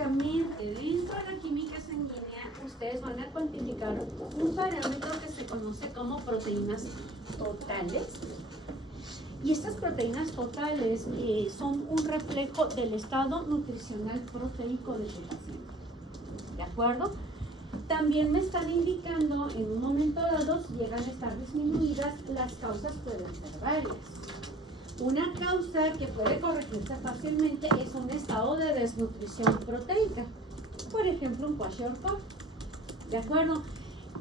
básicamente, dentro de la química sanguínea, ustedes van a cuantificar un parámetro que se conoce como proteínas totales. Y estas proteínas totales son un reflejo del estado nutricional proteico de tu paciente. ¿De acuerdo? También me están indicando en un momento dado si llegan a estar disminuidas, las causas pueden ser varias. Una causa que puede corregirse fácilmente es un estado de desnutrición proteica. Por ejemplo, un kwashiorkor. ¿De acuerdo?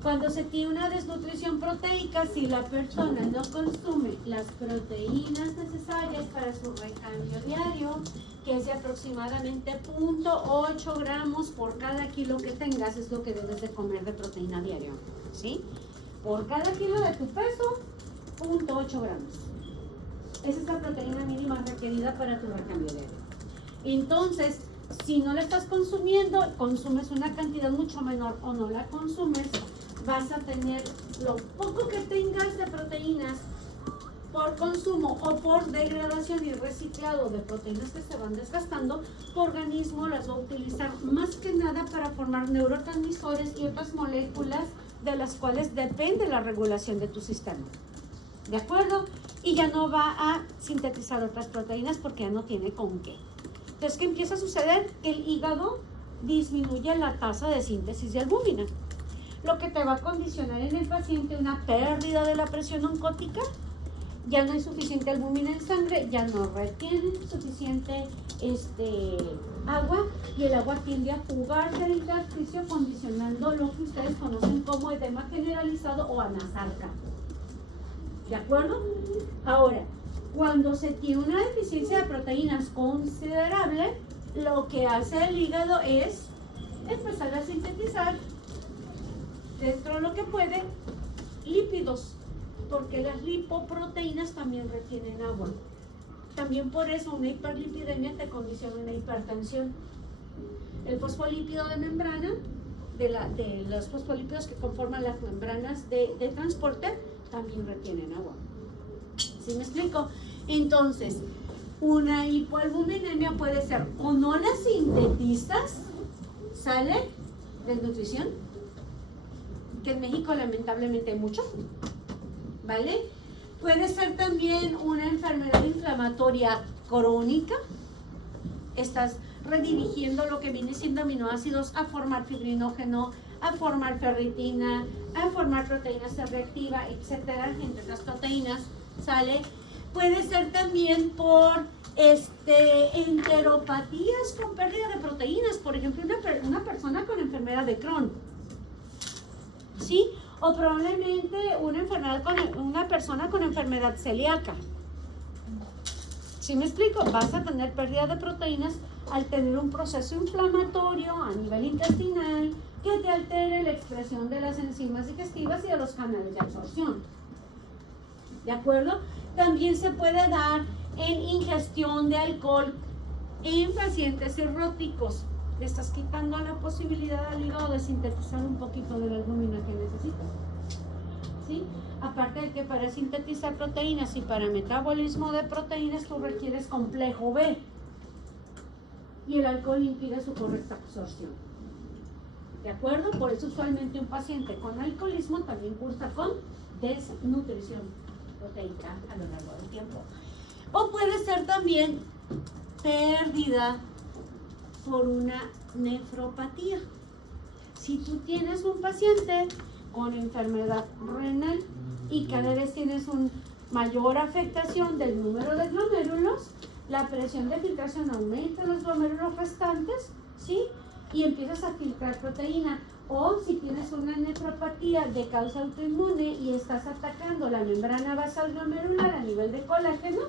Cuando se tiene una desnutrición proteica, si la persona no consume las proteínas necesarias para su recambio diario, que es de aproximadamente 0.8 gramos por cada kilo que tengas, es lo que debes de comer de proteína diario, ¿sí? Por cada kilo de tu peso, 0.8 gramos. Esa es la proteína mínima requerida para tu recambio diario. Entonces, si no la estás consumiendo, consumes una cantidad mucho menor o no la consumes, vas a tener lo poco que tengas de proteínas por consumo o por degradación y reciclado de proteínas que se van desgastando, tu organismo las va a utilizar más que nada para formar neurotransmisores y otras moléculas de las cuales depende la regulación de tu sistema. ¿De acuerdo? Y ya no va a sintetizar otras proteínas porque ya no tiene con qué. Entonces, ¿qué empieza a suceder? Que el hígado disminuye la tasa de síntesis de albúmina, lo que te va a condicionar en el paciente una pérdida de la presión oncótica. Ya no hay suficiente albúmina en sangre, ya no retiene suficiente agua y el agua tiende a fugarse del intersticio, condicionando lo que ustedes conocen como edema generalizado o anasarca. ¿De acuerdo? Ahora, cuando se tiene una deficiencia de proteínas considerable, lo que hace el hígado es empezar a sintetizar dentro de lo que puede lípidos, porque las lipoproteínas también retienen agua. También por eso una hiperlipidemia te condiciona una hipertensión. El fosfolípido de membrana, de los fosfolípidos que conforman las membranas de transporte, también retienen agua. ¿Sí me explico? Entonces, una hipoalbuminemia puede ser o no la sintetizas, sale desnutrición, que en México lamentablemente hay mucho, ¿vale? Puede ser también una enfermedad inflamatoria crónica. Estás redirigiendo lo que viene siendo aminoácidos a formar fibrinógeno, a formar ferritina, a formar proteína C reactiva, etcétera, entre las proteínas, ¿sale? Puede ser también por enteropatías con pérdida de proteínas, por ejemplo, una persona con enfermedad de Crohn, ¿sí? O probablemente una persona con enfermedad celíaca. ¿Sí me explico? Vas a tener pérdida de proteínas al tener un proceso inflamatorio a nivel intestinal que te altere la expresión de las enzimas digestivas y de los canales de absorción. ¿De acuerdo? También se puede dar en ingestión de alcohol en pacientes cirróticos. Le estás quitando la posibilidad al hígado de sintetizar un poquito de la albúmina que necesita. ¿Sí? Aparte de que para sintetizar proteínas y para metabolismo de proteínas tú requieres complejo B. Y el alcohol impide su correcta absorción. ¿De acuerdo? Por eso usualmente un paciente con alcoholismo también cursa con desnutrición proteica a lo largo del tiempo. O puede ser también pérdida por una nefropatía. Si tú tienes un paciente con enfermedad renal y cada vez tienes una mayor afectación del número de glomérulos, la presión de filtración aumenta en los glomérulos restantes, ¿sí? Y empiezas a filtrar proteína. O si tienes una nefropatía de causa autoinmune y estás atacando la membrana basal glomerular a nivel de colágeno,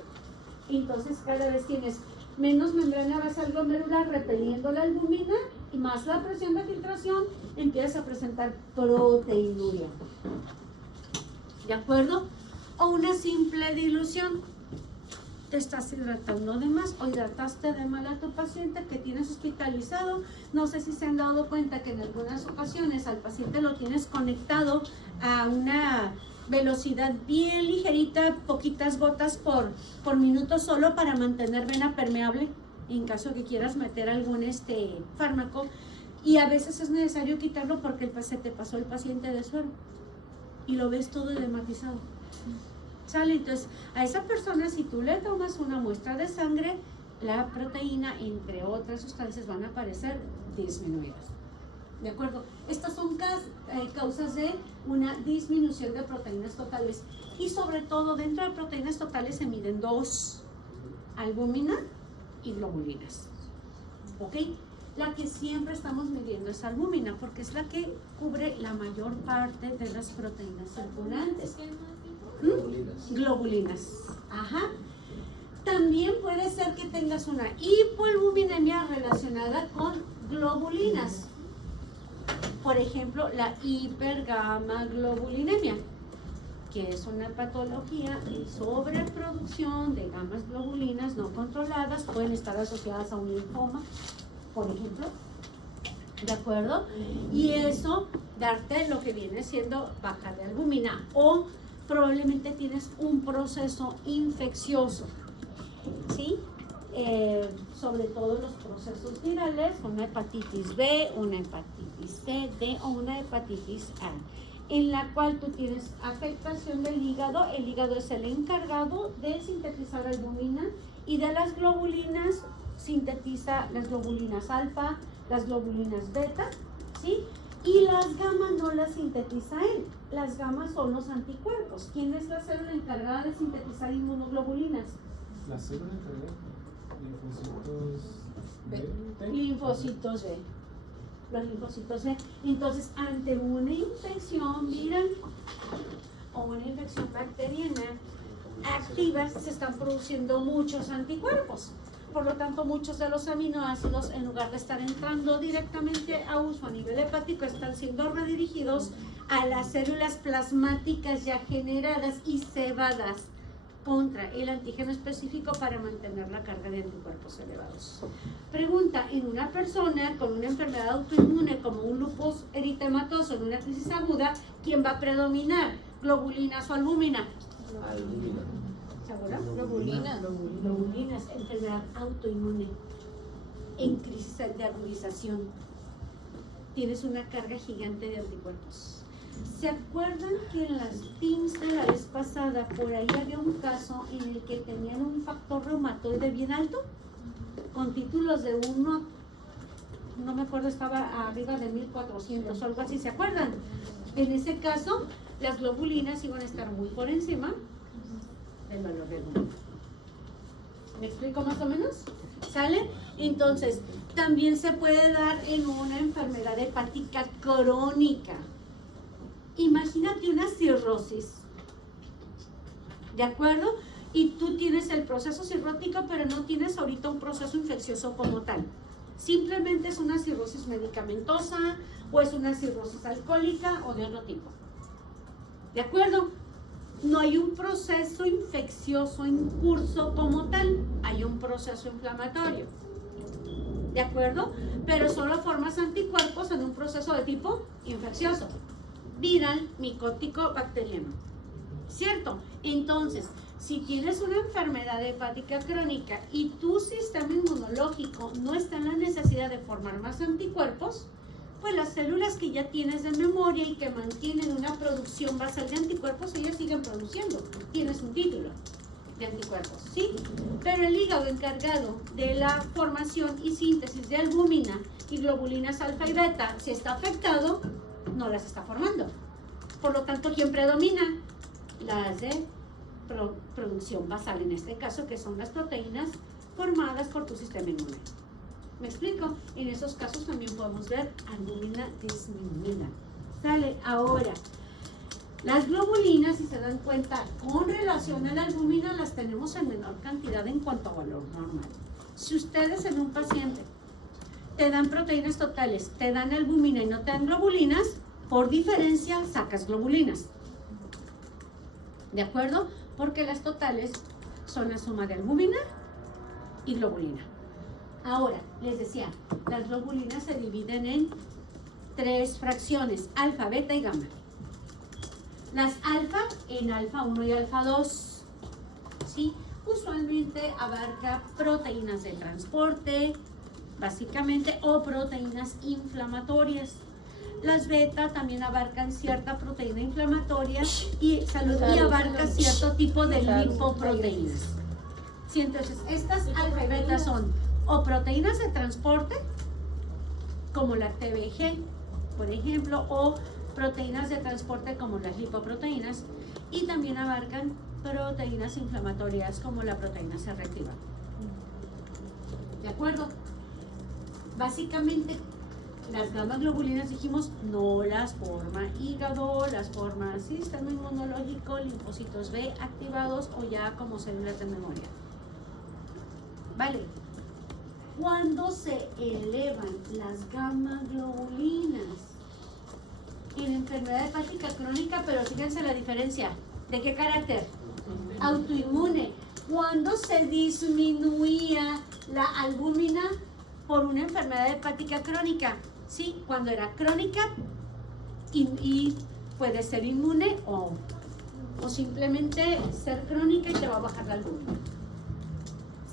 entonces cada vez tienes menos membrana basal glomerular repeliendo la albúmina y más la presión de filtración, empiezas a presentar proteinuria. ¿De acuerdo? O una simple dilución. Te estás hidratando de más o hidrataste de mal a tu paciente que tienes hospitalizado. No sé si se han dado cuenta que en algunas ocasiones al paciente lo tienes conectado a una velocidad bien ligerita, poquitas gotas por minuto solo para mantener vena permeable en caso que quieras meter algún fármaco, y a veces es necesario quitarlo porque se te pasó el paciente de suero y lo ves todo edematizado. ¿Sale? Entonces, a esa persona, si tú le tomas una muestra de sangre, la proteína, entre otras sustancias, van a aparecer disminuidas. ¿De acuerdo? Estas son causas de una disminución de proteínas totales. Y sobre todo, dentro de proteínas totales se miden dos: albúmina y globulinas. ¿Ok? La que siempre estamos midiendo es albúmina, porque es la que cubre la mayor parte de las proteínas circulantes. Globulinas. Ajá. También puede ser que tengas una hipoalbuminemia relacionada con globulinas. Por ejemplo, la hipergamaglobulinemia, que es una patología de sobreproducción de gamas globulinas no controladas. Pueden estar asociadas a un linfoma, por ejemplo. ¿De acuerdo? Y eso, darte lo que viene siendo baja de albúmina, o probablemente tienes un proceso infeccioso, ¿sí? Sobre todo los procesos virales, una hepatitis B, una hepatitis C, D o una hepatitis A, en la cual tú tienes afectación del hígado. El hígado es el encargado de sintetizar albúmina, y de las globulinas sintetiza las globulinas alfa, las globulinas beta, ¿sí? Y las gamas no las sintetiza él. Las gamas son los anticuerpos. ¿Quién es la célula encargada de sintetizar inmunoglobulinas? La célula encargada de linfocitos B. Linfocitos B. Los linfocitos B. Entonces, ante una infección viral o una infección bacteriana activa, se están produciendo muchos anticuerpos. Por lo tanto, muchos de los aminoácidos, en lugar de estar entrando directamente a uso a nivel hepático, están siendo redirigidos a las células plasmáticas ya generadas y cebadas contra el antígeno específico para mantener la carga de anticuerpos elevados. Pregunta: en una persona con una enfermedad autoinmune como un lupus eritematoso en una crisis aguda, ¿quién va a predominar? ¿Globulinas o albúmina? Albúmina. ¿Segura? Globulinas, enfermedad autoinmune en crisis de agudización. Tienes una carga gigante de anticuerpos. ¿Se acuerdan que en las TIMS de la vez pasada por ahí había un caso en el que tenían un factor reumatoide bien alto? Con títulos de uno, no me acuerdo, estaba arriba de 1400 o algo así, ¿se acuerdan? En ese caso, las globulinas iban a estar muy por encima del valor de albúmina. ¿Me explico más o menos? ¿Sale? Entonces, también se puede dar en una enfermedad hepática crónica. Imagínate una cirrosis, ¿de acuerdo? Y tú tienes el proceso cirrótico, pero no tienes ahorita un proceso infeccioso como tal. Simplemente es una cirrosis medicamentosa, o es una cirrosis alcohólica, o de otro tipo. ¿De acuerdo? No hay un proceso infeccioso en curso como tal, hay un proceso inflamatorio. ¿De acuerdo? Pero solo formas anticuerpos en un proceso de tipo infeccioso, viral, micótico, bacteriano. ¿Cierto? Entonces, si tienes una enfermedad hepática crónica y tu sistema inmunológico no está en la necesidad de formar más anticuerpos, pues las células que ya tienes de memoria y que mantienen una producción basal de anticuerpos, ellas siguen produciendo. Tienes un título de anticuerpos, ¿sí? Pero el hígado, encargado de la formación y síntesis de albúmina y globulinas alfa y beta, si está afectado, no las está formando. Por lo tanto, ¿quién predomina? Las de producción basal, en este caso, que son las proteínas formadas por tu sistema inmune. ¿Me explico? En esos casos también podemos ver albúmina disminuida. ¿Sale? Ahora, las globulinas, si se dan cuenta, con relación a la albúmina, las tenemos en menor cantidad en cuanto a valor normal. Si ustedes en un paciente te dan proteínas totales, te dan albúmina y no te dan globulinas, por diferencia sacas globulinas. ¿De acuerdo? Porque las totales son la suma de albúmina y globulina. Ahora, les decía, las globulinas se dividen en 3 fracciones: alfa, beta y gamma. Las alfa en alfa 1 y alfa 2, ¿sí? usualmente abarca proteínas de transporte, básicamente, o proteínas inflamatorias. Las beta también abarcan cierta proteína inflamatoria y abarca cierto tipo de lipoproteínas. Sí, entonces estas alfa y beta son o proteínas de transporte, como la TBG, por ejemplo, o proteínas de transporte como las lipoproteínas, y también abarcan proteínas inflamatorias como la proteína C reactiva. ¿De acuerdo? Básicamente, las gamma globulinas dijimos no las forma hígado, las forma sistema inmunológico, linfocitos B activados o ya como células de memoria. Vale. Cuando se elevan las gamma globulinas en enfermedad hepática crónica, pero fíjense la diferencia. ¿De qué carácter? Autoinmune. Cuando se disminuía la albúmina por una enfermedad hepática crónica, sí, cuando era crónica y puede ser inmune o simplemente ser crónica y te va a bajar la albúmina.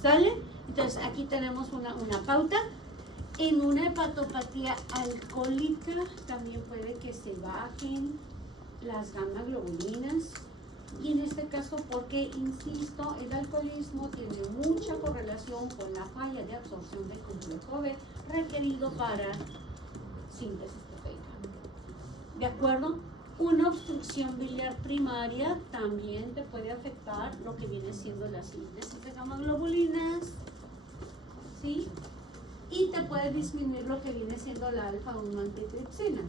¿Sale? Entonces aquí tenemos una pauta. En una hepatopatía alcohólica también puede que se bajen las gamma globulinas. Y en este caso, porque insisto, el alcoholismo tiene mucha correlación con la falla de absorción del complejo B requerido para síntesis proteica. ¿De acuerdo? Una obstrucción biliar primaria también te puede afectar lo que viene siendo la síntesis de gamma globulinas, ¿sí? Y te puede disminuir lo que viene siendo la alfa-1 antitripsina,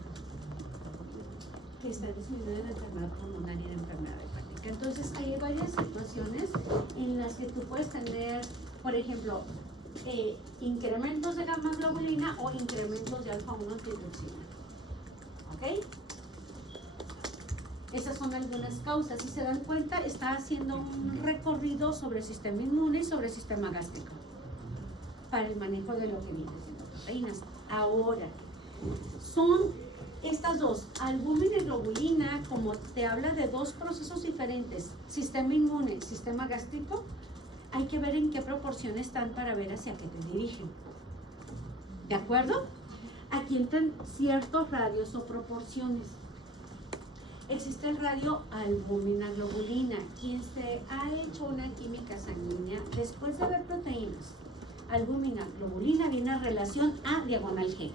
que está disminuyendo en la enfermedad pulmonar y en enfermedad hepática. Entonces hay varias situaciones en las que tú puedes tener, por ejemplo, incrementos de gamma globulina o incrementos de alfa-1 antitripsina. ¿Ok? Esas son algunas causas. Si se dan cuenta, está haciendo un recorrido sobre el sistema inmune y sobre el sistema gástrico para el manejo de lo que viene siendo proteínas. Ahora, son estas dos, albúmina y globulina, como te habla de dos procesos diferentes, sistema inmune, sistema gástrico, hay que ver en qué proporción están para ver hacia qué te dirigen. ¿De acuerdo? Aquí entran ciertos radios o proporciones. Existe el radio albúmina-globulina. Quien se ha hecho una química sanguínea, después de ver proteínas, albúmina-globulina, viene a relación A diagonal G.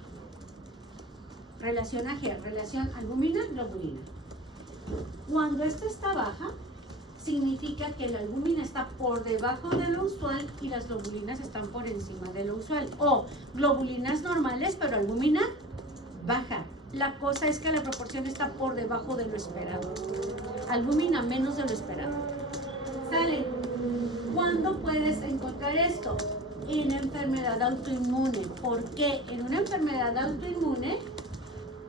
Relación a G, relación albúmina-globulina. Cuando esta está baja, significa que la albúmina está por debajo de lo usual y las globulinas están por encima de lo usual. O globulinas normales, pero albúmina baja. La cosa es que la proporción está por debajo de lo esperado. Albúmina menos de lo esperado. ¿Sale? ¿Cuándo puedes encontrar esto? En enfermedad autoinmune. ¿Por qué? En una enfermedad autoinmune,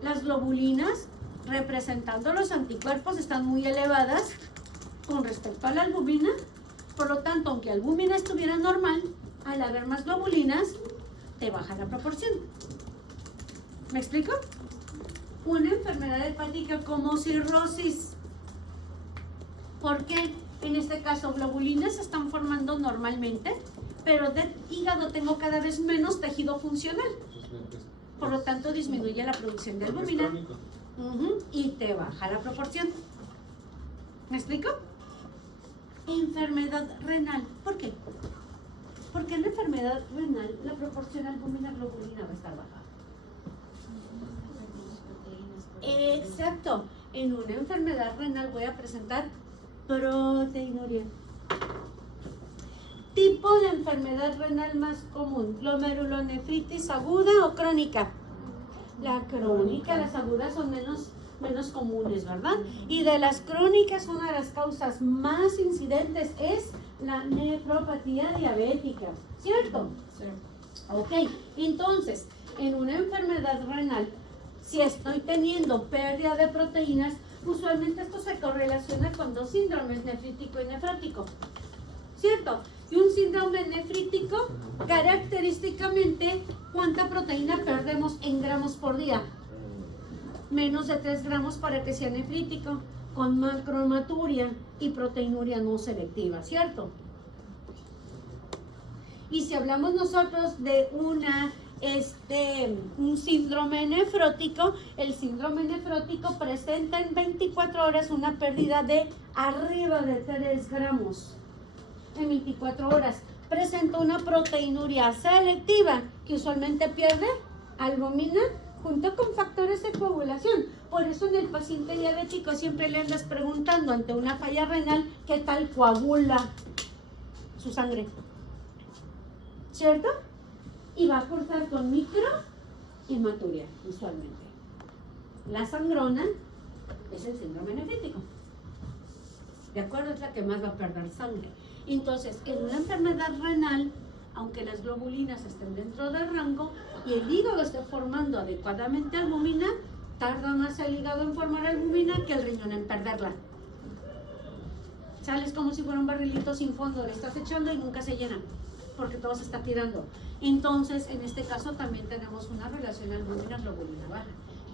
las globulinas representando los anticuerpos están muy elevadas con respecto a la albúmina. Por lo tanto, aunque albúmina estuviera normal, al haber más globulinas, te baja la proporción. ¿Me explico? Una enfermedad hepática como cirrosis. ¿Por qué? En este caso, globulinas se están formando normalmente, pero de hígado tengo cada vez menos tejido funcional. Por lo tanto, disminuye la producción de albúmina. Y te baja la proporción. ¿Me explico? Enfermedad renal. ¿Por qué? Porque en la enfermedad renal la proporción albúmina-globulina va a estar baja. Exacto. En una enfermedad renal voy a presentar proteinuria. Tipo de enfermedad renal más común, glomerulonefritis aguda o crónica. La crónica, las agudas son menos comunes, ¿verdad? Y de las crónicas, una de las causas más incidentes es la nefropatía diabética, ¿cierto? Sí. Ok, entonces, en una enfermedad renal, si estoy teniendo pérdida de proteínas, usualmente esto se correlaciona con dos síndromes, nefrítico y nefrótico, ¿cierto? Y un síndrome nefrítico, característicamente, ¿cuánta proteína perdemos en gramos por día? Menos de 3 gramos para que sea nefrítico, con macrohematuria y proteinuria no selectiva, ¿cierto? Y si hablamos nosotros de un síndrome nefrótico, el síndrome nefrótico presenta en 24 horas una pérdida de arriba de 3 gramos. En 24 horas presenta una proteinuria selectiva que usualmente pierde albúmina junto con factores de coagulación. Por eso en el paciente diabético siempre le andas preguntando ante una falla renal qué tal coagula su sangre, ¿cierto? Y va a cursar con microhematuria usualmente. La sangrona es el síndrome nefrítico, ¿de acuerdo? Es la que más va a perder sangre. Entonces, en una enfermedad renal, aunque las globulinas estén dentro del rango y el hígado esté formando adecuadamente albúmina, tarda más el hígado en formar albúmina que el riñón en perderla. Sales como si fuera un barrilito sin fondo, le estás echando y nunca se llena, porque todo se está tirando. Entonces, en este caso también tenemos una relación albúmina-globulina baja.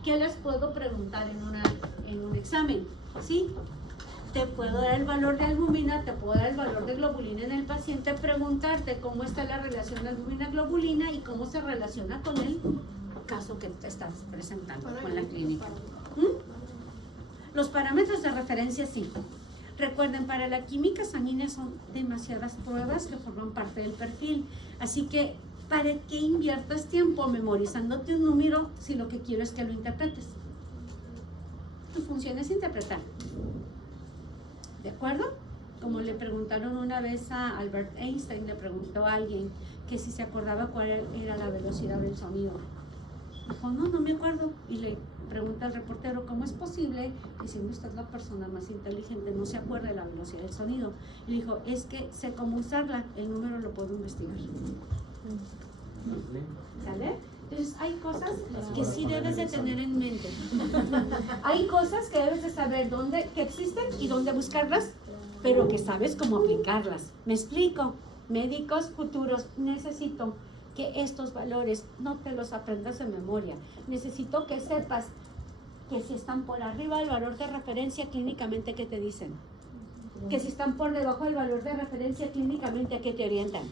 ¿Qué les puedo preguntar en un examen? ¿Sí? Te puedo dar el valor de albúmina, te puedo dar el valor de globulina en el paciente, preguntarte cómo está la relación albúmina-globulina y cómo se relaciona con el caso que te estás presentando con la clínica. Los parámetros de referencia, sí. Recuerden, para la química sanguínea son demasiadas pruebas que forman parte del perfil. Así que, ¿para qué inviertes tiempo memorizándote un número si lo que quiero es que lo interpretes? Tu función es interpretar. ¿De acuerdo? Como le preguntaron una vez a Albert Einstein, le preguntó a alguien que si se acordaba cuál era la velocidad del sonido. Dijo, no me acuerdo. Y le pregunta al reportero, ¿cómo es posible que siendo usted la persona más inteligente no se acuerde de la velocidad del sonido? Y le dijo, es que sé cómo usarla, el número lo puedo investigar. ¿Sale? Entonces hay cosas que sí debes de tener en mente. Hay cosas que debes de saber que existen y dónde buscarlas, pero que sabes cómo aplicarlas. ¿Me explico? Médicos futuros, necesito que estos valores no te los aprendas de memoria. Necesito que sepas que si están por arriba del valor de referencia clínicamente, ¿qué te dicen? Que si están por debajo del valor de referencia clínicamente, ¿a qué te orientan?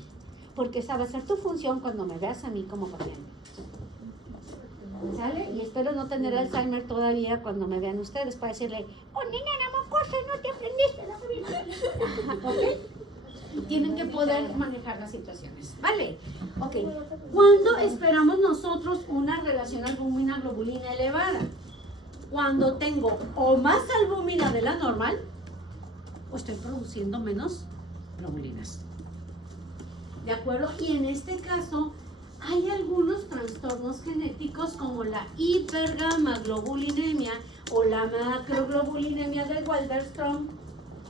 Porque esa va a ser tu función cuando me veas a mí como paciente. ¿Sale? Y espero no tener Alzheimer todavía cuando me vean ustedes para decirle, oh niña, no cosa, no te aprendiste la vida. ¿Ok? Tienen que poder manejar las situaciones. ¿Vale? Ok. ¿Cuándo esperamos nosotros una relación albúmina-globulina elevada? Cuando tengo o más albúmina de la normal o estoy produciendo menos globulinas. ¿De acuerdo? Y en este caso hay algunos trastornos genéticos como la hipergamaglobulinemia o la macroglobulinemia de Waldenström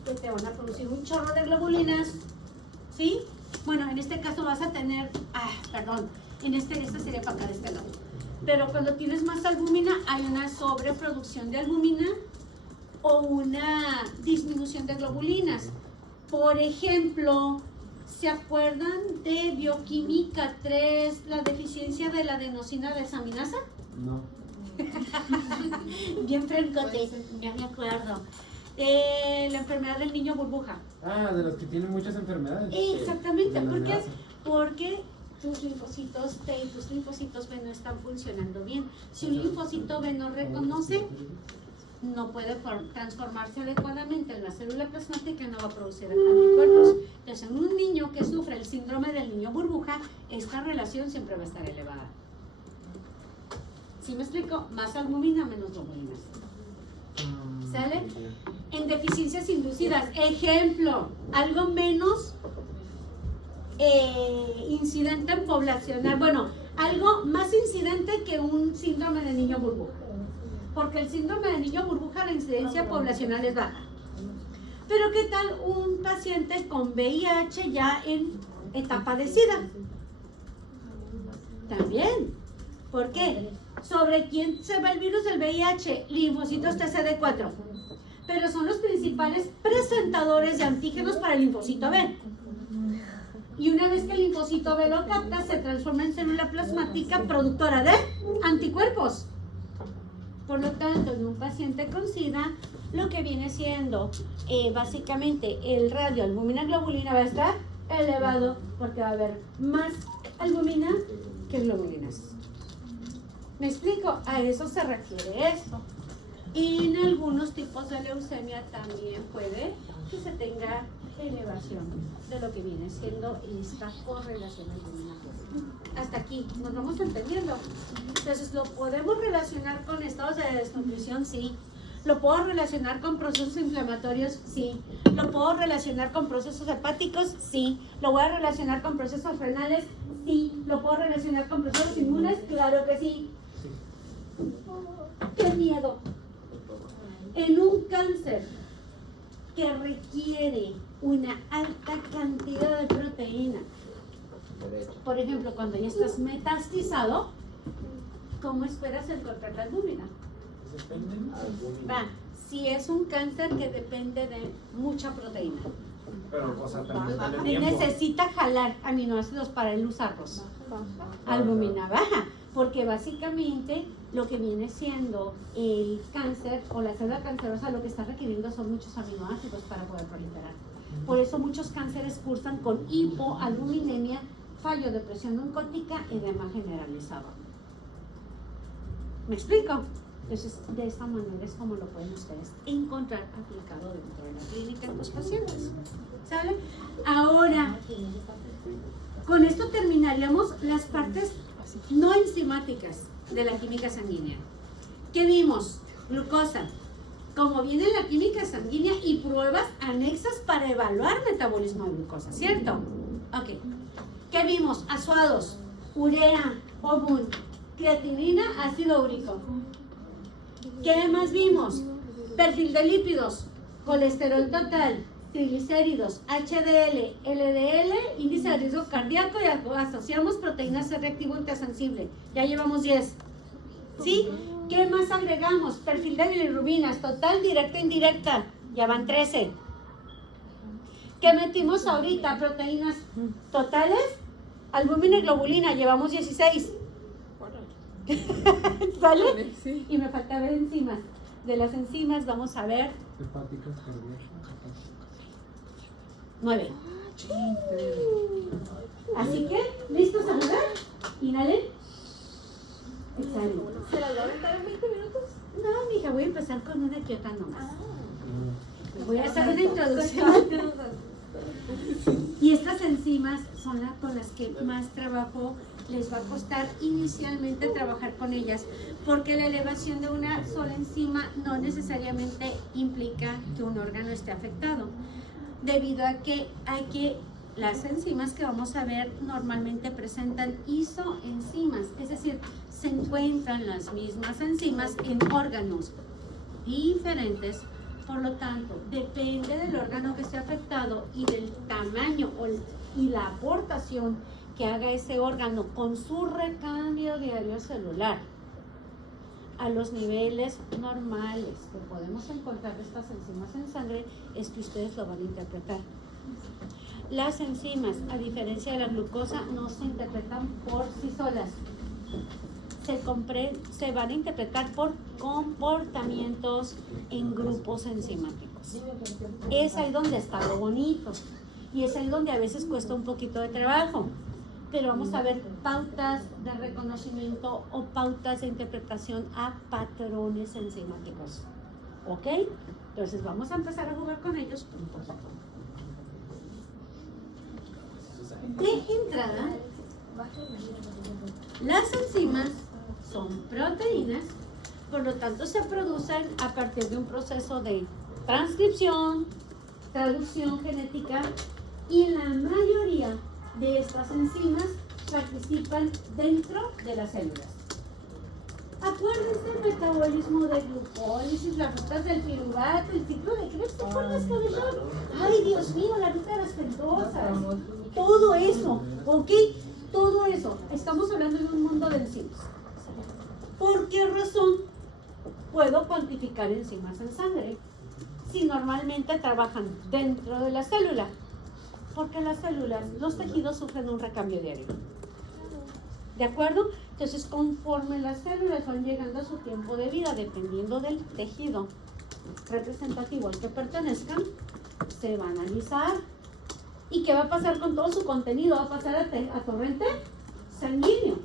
que te van a producir un chorro de globulinas, ¿sí? Bueno, en este caso vas a tener, este sería para acá de este lado. Pero cuando tienes más albúmina hay una sobreproducción de albúmina o una disminución de globulinas. Por ejemplo, ¿se acuerdan de bioquímica 3, la deficiencia de la adenosina desaminasa? No. Bien francote, ya me acuerdo. La enfermedad del niño burbuja. Ah, de los que tienen muchas enfermedades. Exactamente, porque tus linfocitos T y tus linfocitos B no están funcionando bien. Si un linfocito B no reconoce, no puede transformarse adecuadamente en la célula plasmática y no va a producir anticuerpos. Entonces, en un niño que sufre el síndrome del niño burbuja, esta relación siempre va a estar elevada. ¿Sí me explico? Más albúmina, menos globulinas. ¿Sale? En deficiencias inducidas, ejemplo, algo menos incidente en poblacional, bueno, algo más incidente que un síndrome de niño burbuja, porque el síndrome de niño burbuja, la incidencia poblacional es baja. Pero ¿qué tal un paciente con VIH ya en etapa de SIDA? También. ¿Por qué? ¿Sobre quién se va el virus del VIH? Linfocitos TCD4. Pero son los principales presentadores de antígenos para el linfocito B. Y una vez que el linfocito B lo capta, se transforma en célula plasmática productora de anticuerpos. Por lo tanto, en un paciente con SIDA, lo que viene siendo básicamente el radio albúmina globulina va a estar elevado porque va a haber más albúmina que globulinas. ¿Me explico? A eso se refiere esto. Y en algunos tipos de leucemia también puede que se tenga elevación de lo que viene siendo esta correlación albúmina. Hasta aquí, ¿nos vamos entendiendo? Entonces, ¿lo podemos relacionar con estados de desnutrición? Sí. ¿Lo puedo relacionar con procesos inflamatorios? Sí. ¿Lo puedo relacionar con procesos hepáticos? Sí. ¿Lo voy a relacionar con procesos renales? Sí. ¿Lo puedo relacionar con procesos inmunes? Claro que sí. ¡Qué miedo! En un cáncer que requiere una alta cantidad de proteína, por ejemplo, cuando ya estás metastizado, ¿cómo esperas encontrar la albúmina? Va, si es un cáncer que depende de mucha proteína. Pero, o sea, también depende del tiempo. Necesita jalar aminoácidos para él usarlos. Albúmina baja, porque básicamente lo que viene siendo el cáncer o la célula cancerosa lo que está requiriendo son muchos aminoácidos para poder proliferar. Por eso muchos cánceres cursan con hipoalbuminemia, fallo de presión oncótica, edema generalizado. ¿Me explico? Entonces, de esta manera es como lo pueden ustedes encontrar aplicado dentro de la clínica en los pacientes. ¿Sale? Ahora, con esto terminaríamos las partes no enzimáticas de la química sanguínea. ¿Qué vimos? Glucosa. Como viene la química sanguínea y pruebas anexas para evaluar metabolismo de glucosa, ¿cierto? Ok. ¿Qué vimos? Azuados, urea, OBUN, creatinina, ácido úrico. ¿Qué más vimos? Perfil de lípidos, colesterol total, triglicéridos, HDL, LDL, índice de riesgo cardíaco y asociamos proteína C reactivo ultrasensible. Ya llevamos 10. ¿Sí? ¿Qué más agregamos? Perfil de bilirrubinas, total, directa, indirecta. Ya van 13. ¿Qué metimos ahorita? Proteínas totales, albúmina y globulina. Llevamos 16. ¿Sale? Sí. Y me falta ver enzimas. De las enzimas vamos a ver Hepáticas, cardíacas. 9. Así que, ¿listos a jugar? Inhalen. Exhalen. ¿Se las va a aventar en 20 minutos? No, mija, voy a empezar con una que otra nomás. Voy a hacer una introducción. Y estas enzimas son las con las que más trabajo les va a costar inicialmente trabajar con ellas, porque la elevación de una sola enzima no necesariamente implica que un órgano esté afectado, debido a que las enzimas que vamos a ver normalmente presentan isoenzimas, es decir, se encuentran las mismas enzimas en órganos diferentes. Por lo tanto, depende del órgano que esté afectado y del tamaño y la aportación que haga ese órgano con su recambio diario celular a los niveles normales que podemos encontrar de estas enzimas en sangre, es que ustedes lo van a interpretar. Las enzimas, a diferencia de la glucosa, no se interpretan por sí solas. Se van a interpretar por comportamientos en grupos enzimáticos. Es ahí donde está lo bonito y es ahí donde a veces cuesta un poquito de trabajo, pero vamos a ver pautas de reconocimiento o pautas de interpretación a patrones enzimáticos. ¿Ok? Entonces vamos a empezar a jugar con ellos un poquito. De entrada, las enzimas son proteínas, por lo tanto se producen a partir de un proceso de transcripción, traducción genética, y la mayoría de estas enzimas participan dentro de las células. Acuérdense el metabolismo de glucólisis, las rutas del piruvato, el ciclo de Krebs, ¿te acuerdas, cabellón? Ay, Dios mío, la ruta de las pentosas, todo eso, ¿ok? Todo eso, estamos hablando de un mundo de enzimas. ¿Por qué razón puedo cuantificar enzimas en sangre si normalmente trabajan dentro de la célula? Porque las células, los tejidos sufren un recambio diario. ¿De acuerdo? Entonces, conforme las células van llegando a su tiempo de vida, dependiendo del tejido representativo al que pertenezcan, se van a alisar, ¿Y qué va a pasar con todo su contenido? Va a pasar a torrente sanguíneo.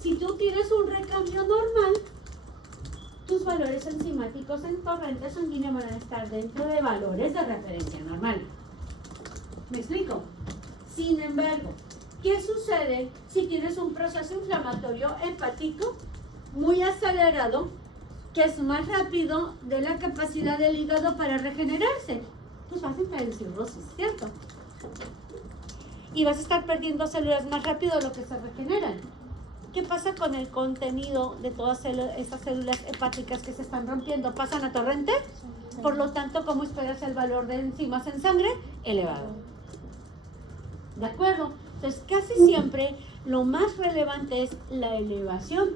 Si tú tienes un recambio normal, tus valores enzimáticos en torrente sanguíneo van a estar dentro de valores de referencia normal. ¿Me explico? Sin embargo, ¿qué sucede si tienes un proceso inflamatorio hepático muy acelerado, que es más rápido de la capacidad del hígado para regenerarse? Pues vas a entrar en cirrosis, ¿cierto? Y vas a estar perdiendo células más rápido de lo que se regeneran. ¿Qué pasa con el contenido de todas esas células hepáticas que se están rompiendo? ¿Pasan a torrente? Por lo tanto, ¿cómo esperas el valor de enzimas en sangre? Elevado. ¿De acuerdo? Entonces, casi siempre lo más relevante es la elevación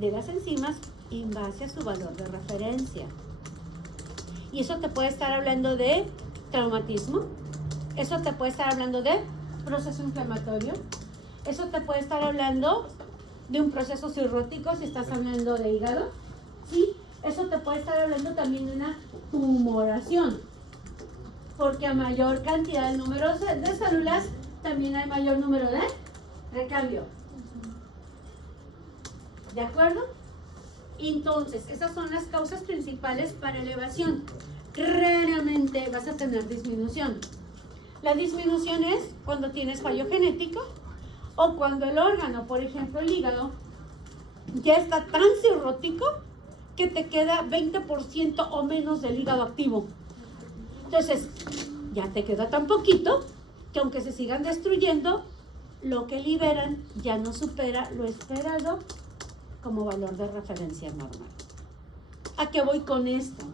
de las enzimas en base a su valor de referencia. Y eso te puede estar hablando de traumatismo, eso te puede estar hablando de proceso inflamatorio, eso te puede estar hablando de un proceso cirrótico si estás hablando de hígado, ¿sí? Eso te puede estar hablando también de una tumoración, porque a mayor cantidad de número de células, también hay mayor número de recambio. ¿De acuerdo? Entonces, esas son las causas principales para elevación. Raramente vas a tener disminución. La disminución es cuando tienes fallo genético o cuando el órgano, por ejemplo el hígado, ya está tan cirrótico que te queda 20% o menos del hígado activo. Entonces, ya te queda tan poquito que aunque se sigan destruyendo, lo que liberan ya no supera lo esperado como valor de referencia normal. ¿A qué voy con esto?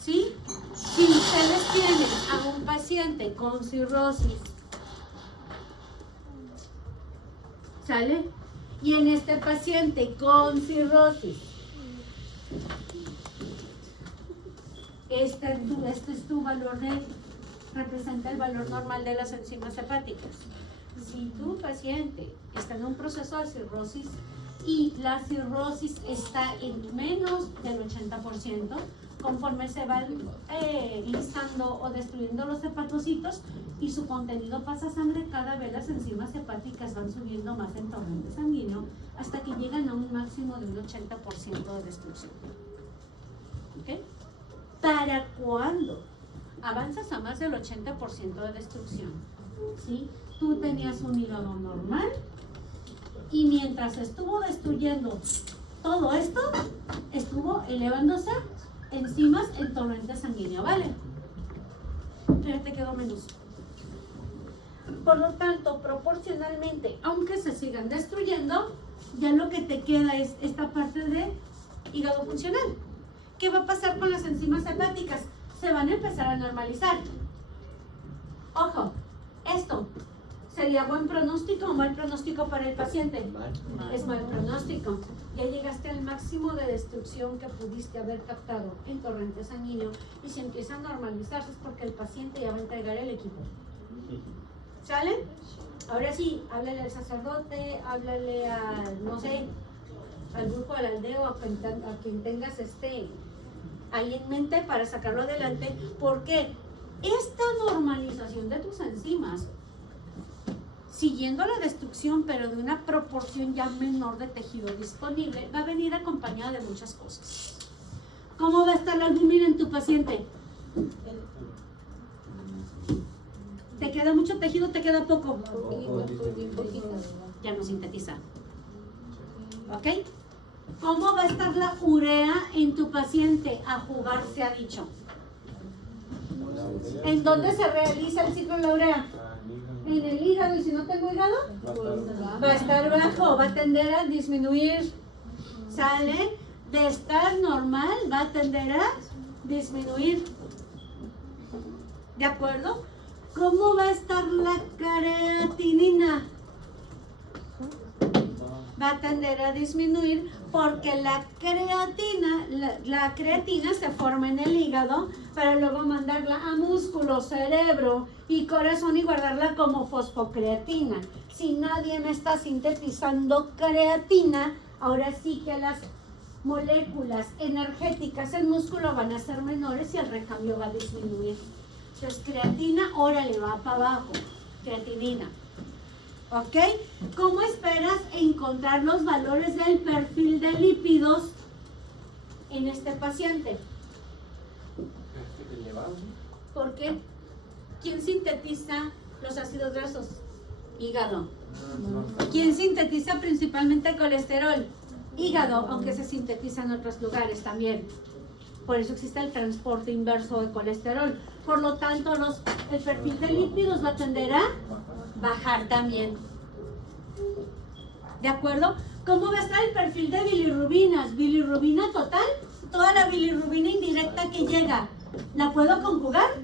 ¿Sí? Si ustedes tienen a un paciente con cirrosis, ¿sale? Y en este paciente con cirrosis, este es tu valor representa el valor normal de las enzimas hepáticas. Si tu paciente está en un proceso de cirrosis y la cirrosis está en menos del 80%, conforme se van listando o destruyendo los hepatocitos y su contenido pasa a sangre, cada vez las enzimas hepáticas van subiendo más en torrente sanguíneo hasta que llegan a un máximo de un 80% de destrucción. ¿Ok? ¿Para cuándo avanzas a más del 80% de destrucción? ¿Sí? Tú tenías un hígado normal y mientras estuvo destruyendo todo esto, estuvo elevándose enzimas en torrente sanguíneo, ¿vale? Pero te quedó menos. Por lo tanto, proporcionalmente, aunque se sigan destruyendo, ya lo que te queda es esta parte de hígado funcional. ¿Qué va a pasar con las enzimas hepáticas? Se van a empezar a normalizar. Ojo, esto ¿sería buen pronóstico o mal pronóstico para el paciente? Es mal pronóstico. Ya llegaste al máximo de destrucción que pudiste haber captado en torrente sanguíneo y si empieza a normalizarse es porque el paciente ya va a entregar el equipo. ¿Sale? Ahora sí, háblale al sacerdote, háblale al, no sé, al grupo, al aldeo, a quien tengas ahí en mente para sacarlo adelante, porque esta normalización de tus enzimas, siguiendo la destrucción, pero de una proporción ya menor de tejido disponible, va a venir acompañada de muchas cosas. ¿Cómo va a estar la albúmina en tu paciente? ¿Te queda mucho tejido o te queda poco? Ya no sintetiza. ¿Ok? ¿Cómo va a estar la urea en tu paciente? A jugar se ha dicho. ¿En dónde se realiza el ciclo de la urea? En el hígado, y si no tengo hígado, va a estar bajo, va a tender a disminuir. ¿Sale? De estar normal, va a tender a disminuir. ¿De acuerdo? ¿Cómo va a estar la creatinina? Va a tender a disminuir porque la creatina se forma en el hígado para luego mandarla a músculo, cerebro y corazón y guardarla como fosfocreatina. Si nadie me está sintetizando creatina, ahora sí que las moléculas energéticas en músculo van a ser menores y el recambio va a disminuir. Entonces, creatina, órale, va para abajo. Creatinina. ¿Ok? ¿Cómo esperas encontrar los valores del perfil de lípidos en este paciente? Elevado. ¿Por qué? ¿Quién sintetiza los ácidos grasos? Hígado. ¿Quién sintetiza principalmente el colesterol? Hígado, aunque se sintetiza en otros lugares también. Por eso existe el transporte inverso de colesterol. Por lo tanto, el perfil de lípidos va a tender a bajar también. ¿De acuerdo? ¿Cómo va a estar el perfil de bilirrubinas? Bilirrubina total, toda la bilirrubina indirecta que llega, ¿la puedo conjugar?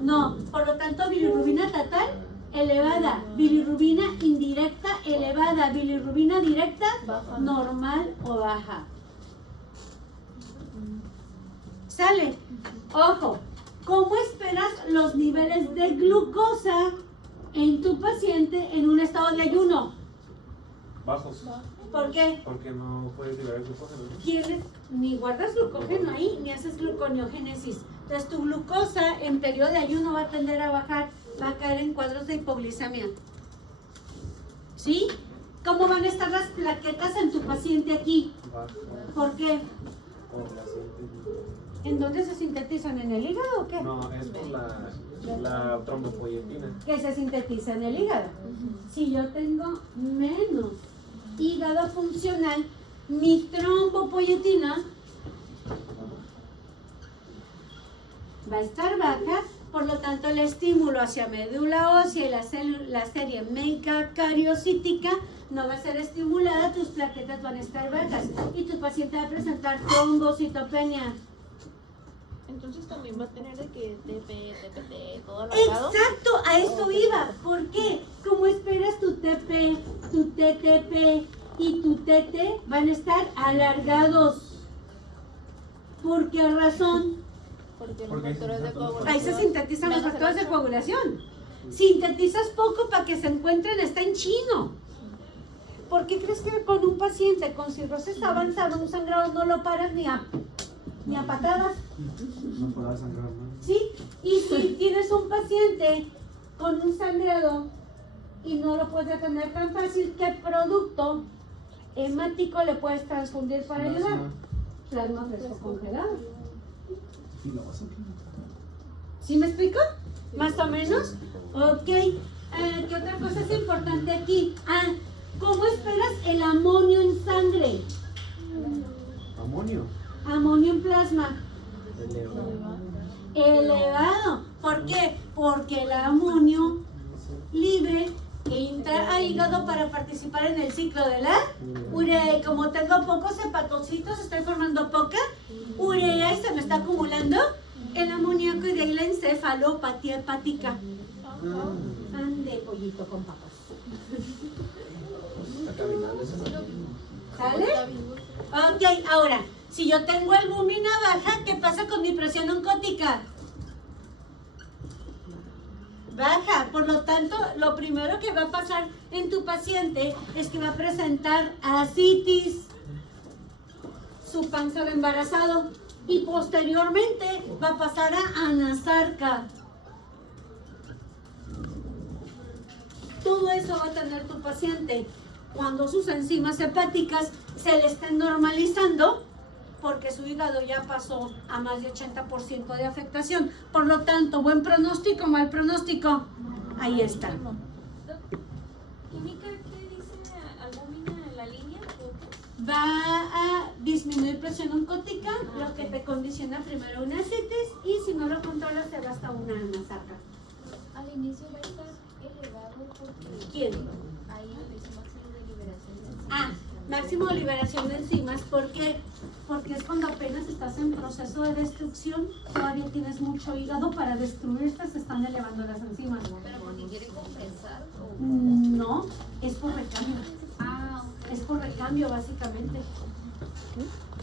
No. Por lo tanto, bilirrubina total elevada, bilirrubina indirecta elevada, bilirrubina directa normal o baja. ¿Sale? Ojo, ¿cómo esperas los niveles de glucosa en tu paciente en un estado de ayuno? Bajos. ¿Por qué? Porque no puedes liberar glucógeno. ¿Quieres? Ni guardas glucógeno ahí, ni haces gluconeogénesis. Entonces tu glucosa en periodo de ayuno va a tender a bajar, va a caer en cuadros de hipoglicemia. ¿Sí? ¿Cómo van a estar las plaquetas en tu paciente aquí? Bajas. ¿Por qué? Por la síntesis. ¿En dónde se sintetizan? ¿En el hígado o qué? No, es por la trombopoyetina. Que se sintetiza en el hígado. Si yo tengo menos hígado funcional, mi trombopoyetina va a estar baja, por lo tanto el estímulo hacia médula ósea y la serie megacariocítica no va a ser estimulada, tus plaquetas van a estar bajas y tu paciente va a presentar trombocitopenia. Entonces también va a tener de que TP, TPT, todo alargado. Exacto, a eso iba. ¿Por qué? ¿Cómo esperas tu TP, tu TTP y tu TT van a estar alargados? ¿Por qué razón? Porque los factores de coagulación. Ahí se sintetizan los factores de coagulación. Sintetizas poco para que se encuentren, está en chino. ¿Por qué crees que con un paciente con cirrosis avanzada, un sangrado no lo paras ni a patadas? No puede sangrar más. ¿Sí? Y si tienes un paciente con un sangrado y no lo puedes atender tan fácil, ¿qué producto hemático le puedes transfundir para ayudar? Plasma fresco congelado. ¿Sí me explico? ¿Más o menos? Ok. ¿Qué otra cosa es importante aquí? ¿Cómo esperas el amonio en sangre? Amonio. Amonio en plasma. Elevado. Elevado. ¿Por qué? Porque el amonio libre entra al hígado para participar en el ciclo de la urea. Y como tengo pocos hepatocitos, estoy formando poca urea y se me está acumulando el amoníaco y de ahí la encefalopatía hepática. Ande, pollito con papas. Está caminando ese. ¿Sale? Ok, ahora, si yo tengo albúmina baja, ¿qué pasa con mi presión oncótica? Baja, por lo tanto, lo primero que va a pasar en tu paciente es que va a presentar ascitis, su panza de embarazado, y posteriormente va a pasar a anasarca. Todo eso va a tener tu paciente cuando sus enzimas hepáticas se le estén normalizando, porque su hígado ya pasó a más de 80% de afectación. Por lo tanto, buen pronóstico, mal pronóstico, ahí está. ¿Química qué dice albúmina en la línea? Va a disminuir presión oncótica, lo que te condiciona primero una ascitis, y si no lo controlas te va hasta una anasarca. Al inicio va a estar elevado porque ¿Quién? ahí es máximo de liberación de enzimas. Máximo de liberación de enzimas, ¿por qué? Porque es cuando apenas estás en proceso de destrucción, todavía tienes mucho hígado para destruirte, se están elevando las enzimas. Pero porque quiere compensar o... No, es por recambio. ok. Es por recambio, básicamente.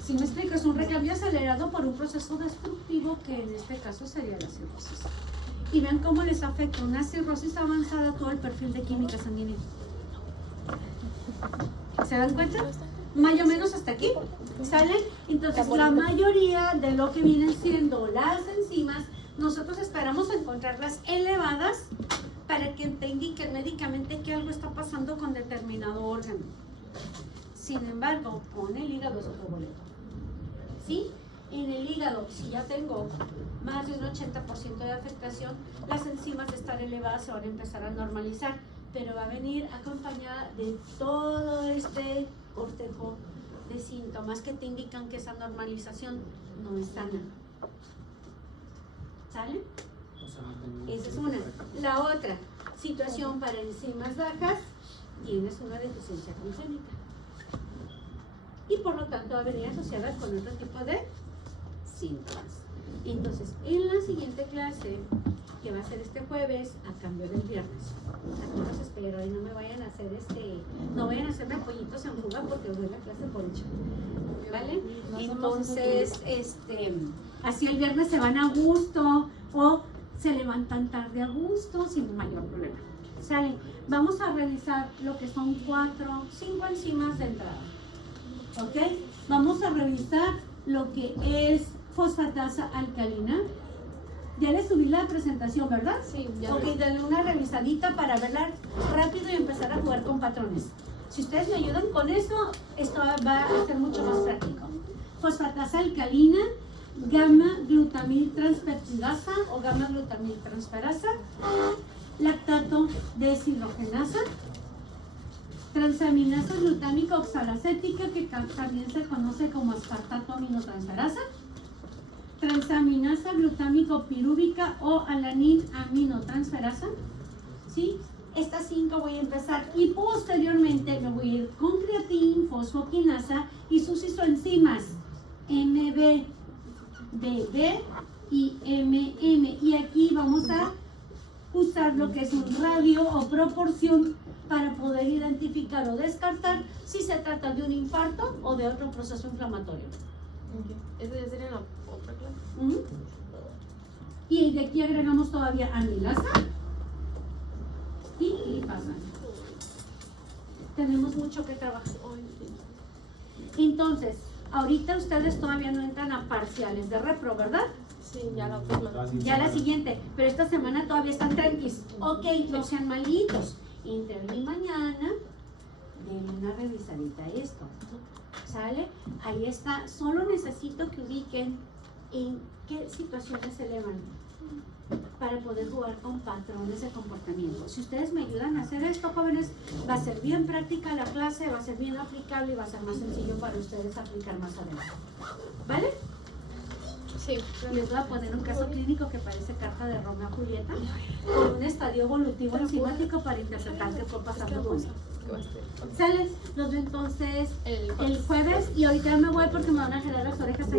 Si me explico, es un recambio acelerado por un proceso destructivo que en este caso sería la cirrosis. Y vean cómo les afecta una cirrosis avanzada todo el perfil de química sanguínea. ¿Se dan cuenta? Más o menos hasta aquí. ¿Salen? Entonces la mayoría de lo que vienen siendo las enzimas nosotros esperamos encontrarlas elevadas para que te indiquen médicamente que algo está pasando con determinado órgano. Sin embargo, con el hígado es otro boleto. ¿Sí? En el hígado, si ya tengo más de un 80% de afectación, las enzimas de estar elevadas se van a empezar a normalizar, pero va a venir acompañada de todo este cortejo de síntomas que te indican que esa normalización no es sana. ¿Sale? O sea, no tengo- Esa es una. La otra situación para enzimas bajas, tienes una deficiencia congénita. Y por lo tanto va a venir asociada con otro tipo de síntomas. Entonces, en la siguiente clase, que va a ser este jueves, a cambio del viernes, aquí los espero y no me vayan a hacer no vayan a hacerme pollitos en fuga porque os doy la clase por hecho. ¿Vale? Entonces, así el viernes se van a gusto o se levantan tarde a gusto sin mayor problema. ¿Sale? Vamos a revisar lo que son 5 enzimas de entrada. ¿Ok? Vamos a revisar lo que es fosfatasa alcalina. Ya les subí la presentación, ¿verdad? Sí, ya. Ok, denle una revisadita para verla rápido y empezar a jugar con patrones. Si ustedes me ayudan con eso, esto va a ser mucho más práctico. Fosfatasa alcalina, gamma glutamil transpeptidasa o gamma glutamil transferasa, lactato deshidrogenasa, transaminasa glutámica oxalacética, que también se conoce como aspartato aminotransferasa, transaminasa glutámico pirúvica o alanin aminotransferasa. ¿Sí? Estas 5 voy a empezar y posteriormente me voy a ir con creatin, fosfoquinasa y sus isoenzimas MB, BB y MM. Y aquí vamos a usar lo que es un radio o proporción para poder identificar o descartar si se trata de un infarto o de otro proceso inflamatorio. Eso ya sería la otra clase. ¿Mm? Y de aquí agregamos todavía amilasa y lipasa. Tenemos mucho que trabajar. Entonces, ahorita ustedes todavía no entran a parciales de repro, ¿verdad? Sí, ya la otra clase. Ya la siguiente, pero esta semana todavía están tranquis. Ok, no sean malitos. Entre hoy y mañana, denle una revisadita a esto. ¿Sale? Ahí está. Solo necesito que ubiquen en qué situaciones se elevan para poder jugar con patrones de comportamiento. Si ustedes me ayudan a hacer esto, jóvenes, va a ser bien práctica la clase, va a ser bien aplicable y va a ser más sencillo para ustedes aplicar más adelante. ¿Vale? Sí. Les voy a poner un caso clínico que parece carta de Romeo a Julieta, con un estadio evolutivo enzimático para interpretar qué fue pasando con él. ¿Sales? Los veo entonces El el jueves y ahorita me voy porque me van a jalar las orejas.